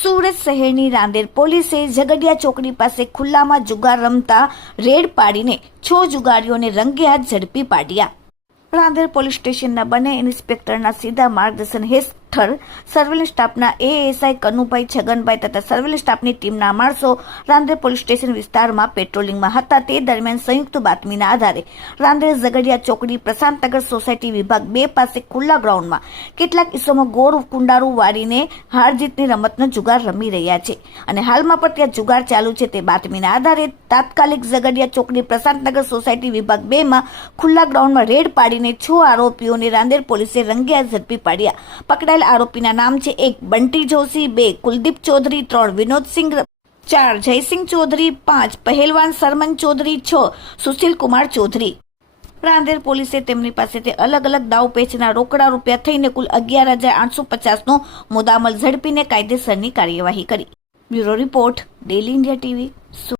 સુરત શહેરની રાંદેર પોલીસે ઝઘડિયા ચોકડી પાસે ખુલ્લામાં જુગાર રમતા રેડ પાડીને છ જુગારીઓને રંગે હાથ ઝડપી પાડ્યા. રાંદેર પોલીસ સ્ટેશનના બંને ઇન્સ્પેક્ટરના સીધા માર્ગદર્શન હેઠળ સર્વેલન્સ સ્ટાફના એએસઆઈ કનુભાઈ છગનભાઈ તથા સર્વેલન્સ સ્ટાફની ટીમના માણસો રાંદ્રે પોલીસ સ્ટેશન વિસ્તારમાં પેટ્રોલિંગમાં હતા. તે દરમિયાન સંયુક્ત બાતમીના આધારે રાંદ્રે ઝઘડિયા ચોકડી પ્રશાંતનગર સોસાયટી વિભાગ બે પાસે ખુલ્લા ગ્રાઉન્ડમાં કેટલાક ઇસમો ગોળ કુંડારું વાળીને હાર જીતની રમતનો જુગાર રમી રહ્યા છે અને હાલમાં પણ ત્યાં જુગાર ચાલુ છે તે બાતમીના આધારે તાત્કાલિક ઝઘડિયા ચોકડી પ્રશાંતનગર સોસાયટી વિભાગ બે માં ખુલ્લા ગ્રાઉન્ડમાં રેડ પાડીને છ આરોપીઓને રાંદેર પોલીસે રંગે ઝડપી પાડ્યા. પકડાયેલ આરોપીના નામ છે એક બંટી જોશી, બે કુલદીપ ચૌધરી, ત્રણ વિનોદસિંહ, ચાર જયસિંહ ચૌધરી, પાંચ પહેલવાન સરમન ચૌધરી, છ સુશીલ કુમાર ચૌધરી. રાંદેર પોલીસે તેમની પાસેથી અલગ અલગ દાવ પેચના રોકડા રૂપિયા થઈને કુલ અગિયાર હજાર આઠસો પચાસનો મુદ્દામલ ઝડપીને કાયદેસરની કાર્યવાહી કરી. Bureau report, daily India TV